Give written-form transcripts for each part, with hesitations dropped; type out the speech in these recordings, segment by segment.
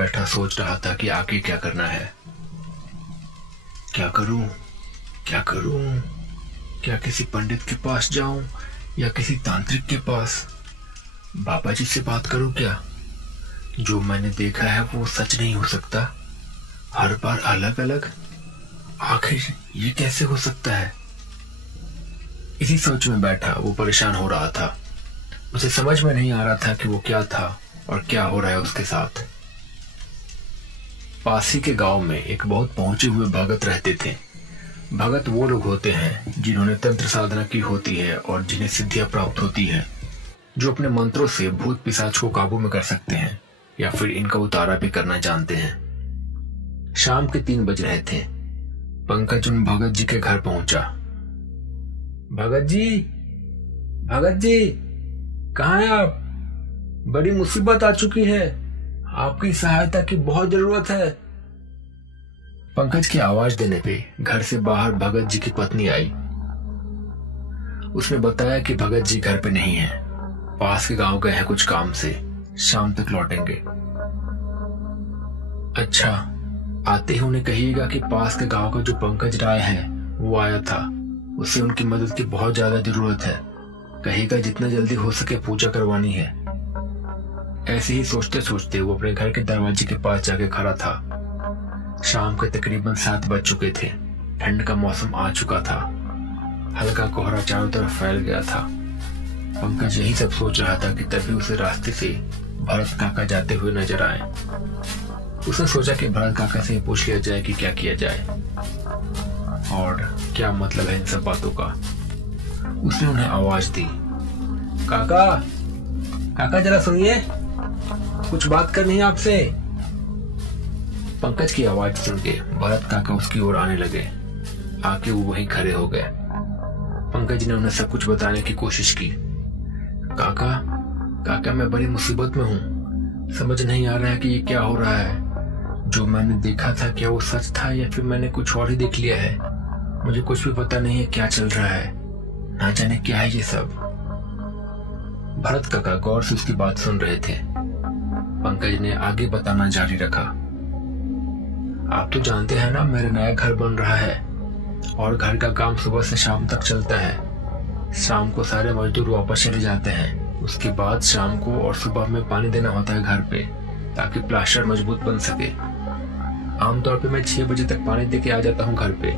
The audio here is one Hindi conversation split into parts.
बैठा सोच रहा था कि आगे क्या करना है। क्या करूं, क्या करूं? क्या किसी पंडित के पास जाऊं या किसी तांत्रिक के पास? बाबा जी से बात करूं क्या? जो मैंने देखा है वो सच नहीं हो सकता, हर बार अलग अलग। आखिर ये कैसे हो सकता है? इसी सोच में बैठा वो परेशान हो रहा था। उसे समझ में नहीं आ रहा था कि वो क्या था और क्या हो रहा है उसके साथ। पास ही के गांव में एक बहुत पहुंचे हुए भगत रहते थे। भगत वो लोग होते हैं जिन्होंने तंत्र साधना की होती है और जिन्हें सिद्धियां प्राप्त होती है, जो अपने मंत्रों से भूत पिशाच को काबू में कर सकते हैं या फिर इनका उतारा भी करना जानते हैं। शाम के 3 बज रहे थे। पंकज उन भगत जी के घर पहुंचा। भगत जी, भगत जी, कहाँ हैं आप? बड़ी मुसीबत आ चुकी है, आपकी सहायता की बहुत जरूरत है। पंकज की आवाज देने पे घर से बाहर भगत जी की पत्नी आई। उसने बताया कि भगत जी घर पे नहीं है, पास के गांव गए हैं कुछ काम से, शाम तक लौटेंगे। अच्छा, आते ही उन्हें कहिएगा कि पास के गांव का जो पंकज राय है वो आया था, उसे उनकी मदद की बहुत ज्यादा जरूरत है। कहिएगा जितना जल्दी हो सके पूजा करवानी है। ऐसे ही सोचते सोचते वो अपने घर के दरवाजे के पास जाके खड़ा था। शाम के तकरीबन 7 बज चुके थे। ठंड का मौसम आ चुका था। हल्का कोहरा चारों तरफ फैल गया था। पंकज यही सब सोच रहा था कि तभी उसे रास्ते से भरत काका जाते हुए नजर आए। उसने सोचा कि भरत काका से पूछ लिया जाए कि क्या किया जाए और क्या मतलब है इन सब बातों का। उसने उन्हें आवाज दी, काका, काका जरा सुनिए, कुछ बात करनी है आपसे। पंकज की आवाज सुन के भरत काका उसकी ओर आने लगे। आके वो वहीं खड़े हो गए। पंकज ने उन्हें सब कुछ बताने की कोशिश की। काका, काका, मैं बड़ी मुसीबत में हूँ, समझ नहीं आ रहा है कि ये क्या हो रहा है। जो मैंने देखा था क्या वो सच था या फिर मैंने कुछ और ही देख लिया है। मुझे कुछ भी पता नहीं है क्या चल रहा है, ना जाने क्या है ये सब। भरत काका गौर से उसकी बात सुन रहे थे। पंकज ने आगे बताना जारी रखा। आप तो जानते हैं ना, मेरा नया घर बन रहा है और घर का काम सुबह से शाम तक चलता है। शाम को सारे मजदूर वापस चले जाते हैं। उसके बाद शाम को और सुबह में पानी देना होता है घर पे, ताकि प्लास्टर मजबूत बन सके। आमतौर पे मैं 6 बजे तक पानी देके आ जाता हूँ घर पे,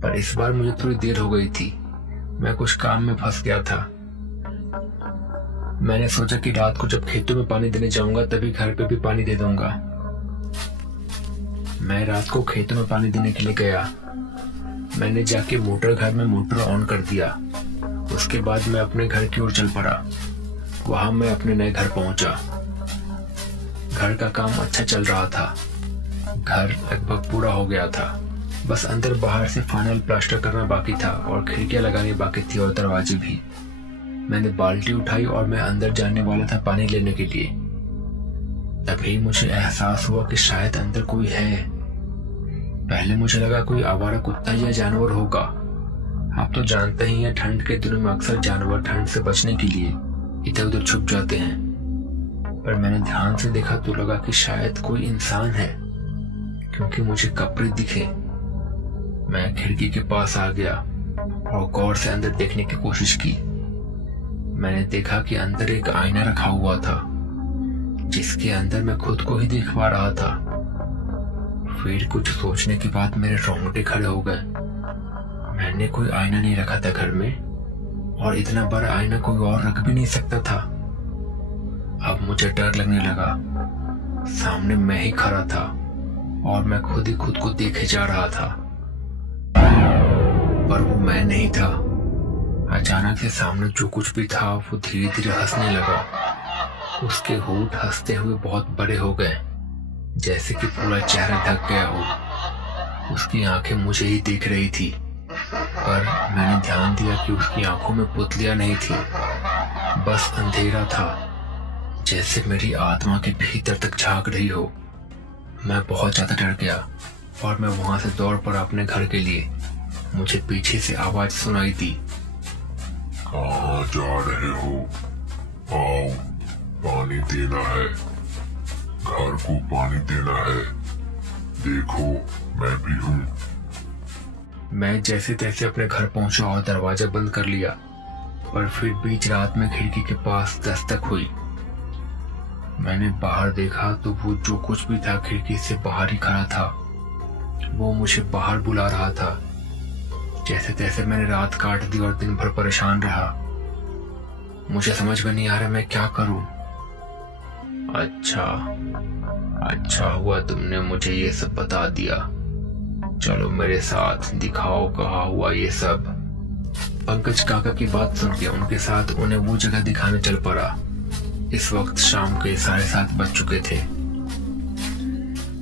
पर इस बार मुझे थोड़ी देर हो गई थी। मैं कुछ काम में फंस गया था। मैंने सोचा कि रात को जब खेतों में पानी देने जाऊंगा तभी घर पे भी पानी दे दूंगा। मैं रात को खेतों में पानी देने के लिए गया। मैंने जाके घर में मोटर ऑन कर दिया। उसके बाद मैं अपने घर की ओर चल पड़ा। वहां मैं अपने नए घर पहुंचा। घर का काम अच्छा चल रहा था। घर लगभग पूरा हो गया था। बस अंदर बाहर से फाइनल प्लास्टर करना बाकी था और खिड़कियां लगानी बाकी थी और दरवाजे भी। मैंने बाल्टी उठाई और मैं अंदर जाने वाला था पानी लेने के लिए। तभी मुझे एहसास हुआ कि शायद अंदर कोई है। पहले मुझे लगा कोई आवारा कुत्ता या जानवर होगा। आप तो जानते ही हैं, ठंड के दिनों में अक्सर जानवर ठंड से बचने के लिए इधर उधर छुप जाते हैं। पर मैंने ध्यान से देखा तो लगा कि शायद कोई इंसान है, क्योंकि मुझे कपड़े दिखे। मैं खिड़की के पास आ गया और गौर से अंदर देखने की कोशिश की। मैंने देखा कि अंदर एक आईना रखा हुआ था, जिसके अंदर मैं खुद को ही देख पा रहा था। फिर कुछ सोचने के बाद मेरे रोंगटे खड़े हो गए। मैंने कोई आईना नहीं रखा था घर में, और इतना बड़ा आईना कोई और रख भी नहीं सकता था। अब मुझे डर लगने लगा। सामने मैं ही खड़ा था और मैं खुद ही खुद को देखे जा रहा था, पर वो मैं नहीं था। अचानक से सामने जो कुछ भी था वो धीरे धीरे हंसने लगा। उसके होंठ हंसते हुए बहुत बड़े हो गए, जैसे कि पूरा चेहरा ढक गया हो। उसकी आंखें मुझे ही देख रही थी, पर मैंने ध्यान दिया कि उसकी आंखों में पुतलियां नहीं थी, बस अंधेरा था, जैसे मेरी आत्मा के भीतर तक झांक रही हो। मैं बहुत ज्यादा डर गया और मैं वहां से दौड़ पड़ा अपने घर के लिए। मुझे पीछे से आवाज सुनाई दी, कहाँ जा रहे हो? आओ, पानी देना है। घर को पानी देना है। देखो मैं भी हूँ। मैं जैसे तैसे अपने घर पहुंचा और दरवाजा बंद कर लिया, और फिर बीच रात में खिड़की के पास दस्तक हुई। मैंने बाहर देखा तो वो जो कुछ भी था खिड़की से बाहर ही खड़ा था। वो मुझे बाहर बुला रहा था। जैसे तैसे मैंने रात काट दी और दिन भर परेशान रहा। मुझे समझ में नहीं आ रहा मैं क्या करूं। अच्छा हुआ तुमने मुझे ये सब बता दिया। चलो मेरे साथ, दिखाओ कहाँ हुआ ये सब। पंकज काका की बात सुन के उनके साथ उन्हें वो जगह दिखाने चल पड़ा। इस वक्त शाम के 7:30 बज चुके थे।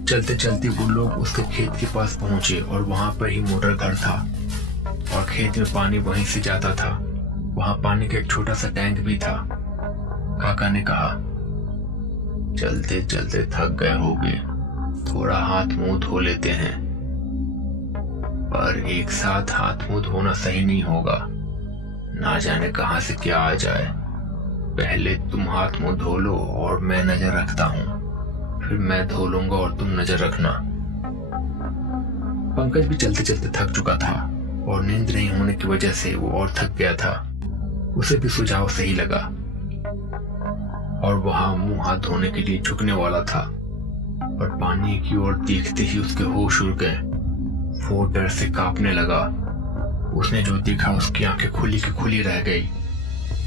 चलते चलते वो लोग उसके खेत के पास पहुंचे और वहां पर ही मोटर घर था और खेत में पानी वहीं से जाता था। वहां पानी का एक छोटा सा टैंक भी था। काका ने कहा, चलते चलते थक गए होगे, थोड़ा हाथ मुंह धो लेते हैं। पर एक साथ हाथ मुंह धोना सही नहीं होगा, ना जाने कहां से क्या आ जाए। पहले तुम हाथ मुंह धो लो और मैं नजर रखता हूँ, फिर मैं धो लूंगा और तुम नजर रखना। पंकज भी चलते चलते थक चुका था और नींद नहीं होने की वजह से वो और थक गया था। उसे भी सुझाव सही लगा और वहां मुंह हाथ धोने के लिए झुकने वाला था, पर पानी की ओर देखते ही उसके होश उड़ गए। वो डर से कांपने लगा। उसने जो देखा उसकी आंखें खुली की खुली रह गई।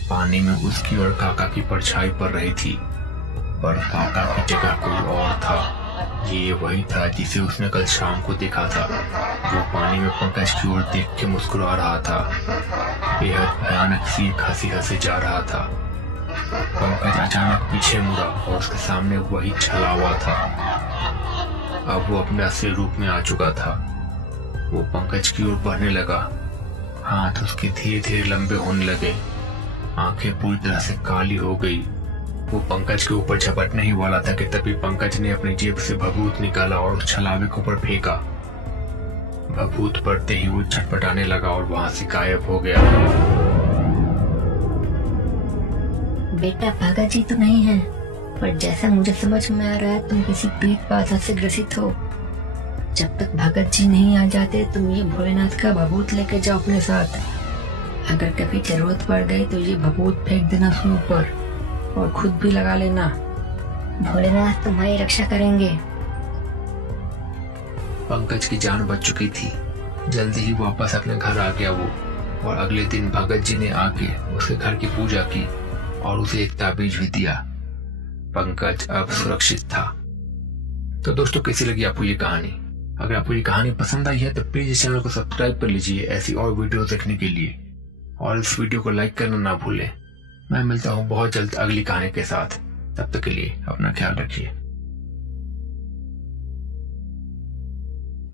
पानी में उसकी और काका की परछाई पड़ रही थी, पर काका की जगह कोई और था। ये वही था जिसे उसने कल शाम को देखा था। वो पानी में पंकज की ओर देख के मुस्कुरा रहा था। बेहद भयानक सी हंसी हंसे जा रहा था। पंकज अचानक पीछे मुड़ा और उसके सामने वही छला हुआ था। अब वो अपने असली रूप में आ चुका था। वो पंकज की ओर बढ़ने लगा। हाथ उसके धीरे धीरे लंबे होने लगे। आंखें पूरी तरह से काली हो गई। वो पंकज के ऊपर झपटने ही वाला था कि तभी पंकज ने अपनी जेब से भभूत निकाला और उस छलावे के ऊपर फेंका। भभूत पड़ते ही वो छटपटाने लगा और वहां से गायब हो गया। बेटा भगत जी तो नहीं है, पर जैसा मुझे समझ में आ रहा है तुम किसी पीठ बाधा से ग्रसित हो। जब तक भगत जी नहीं आ जाते तुम ये भोलेनाथ का भभूत लेके जाओ अपने साथ। अगर कभी जरूरत पड़ गई तो ये भभूत फेंक देना उसके ऊपर और खुद भी लगा लेना। भोलेनाथ तुम्हारी रक्षा करेंगे। पंकज की जान बच चुकी थी। जल्दी ही वापस अपने घर आ गया वो, और अगले दिन भगत जी ने आके उसके घर की पूजा की और उसे एक ताबीज भी दिया। पंकज अब सुरक्षित था। तो दोस्तों, कैसी लगी आपको ये कहानी? अगर आपको ये कहानी पसंद आई है तो प्लीज इस चैनल को सब्सक्राइब कर लीजिए ऐसी और वीडियो देखने के लिए, और इस वीडियो को लाइक करना ना भूलें। मैं मिलता हूँ बहुत जल्द अगली कहानी के साथ। तब तक के लिए अपना ख्याल रखिए।